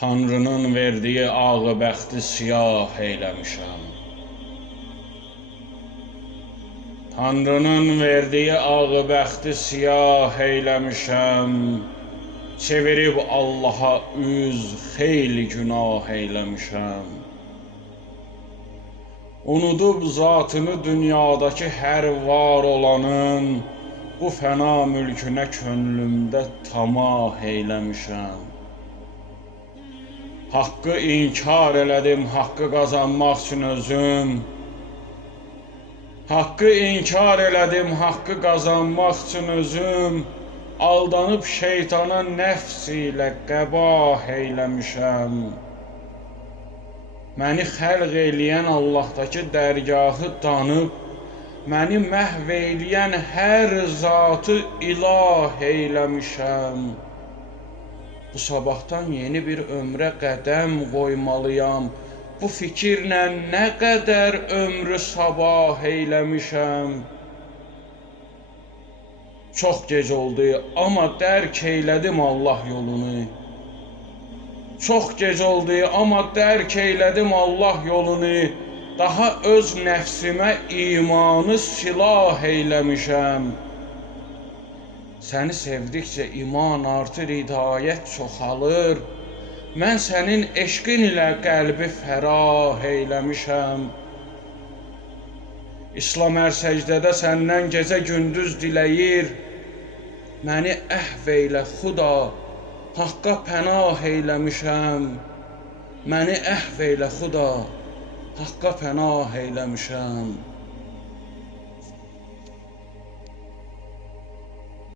Tanrının verdiyi ağıbəxti siyah eyləmişəm. Tanrının verdiyi ağıbəxti siyah eyləmişəm. Çevirib Allaha üz xeyli günah eyləmişəm. Unudub zatını dünyadakı hər var olanın, bu fəna mülkünə könlümdə tamah eyləmişəm. Haqqı inkar elədim, haqqı qazanmaq üçün özüm. Haqqı inkar elədim, haqqı qazanmaq üçün özüm. Aldanıb şeytana nəfs ilə qəbah eyləmişəm. Məni xəlq eləyən Allahdakı dərgahı danıb, məni məhv eləyən hər zatı ilah eyləmişəm. Bu sabahdan yeni bir ömrə qədəm qoymalıyam. Bu fikirlə nə qədər ömrü sabah eyləmişəm. Çox gec oldu, amma dərk eylədim Allah yolunu. Çox gec oldu, amma dərk eylədim Allah yolunu. Daha öz nəfsimə imanı silah eyləmişəm. Səni sevdikcə iman artır, hidayət çoxalır. Mən sənin eşqin ilə qəlbi fərah eyləmişəm. İslam hər səcdədə səndən gecə gündüz diləyir. Məni əhv eylə Xuda, haqqa pənah eyləmişəm. Məni əhv eylə Xuda, haqqa pənah eyləmişəm.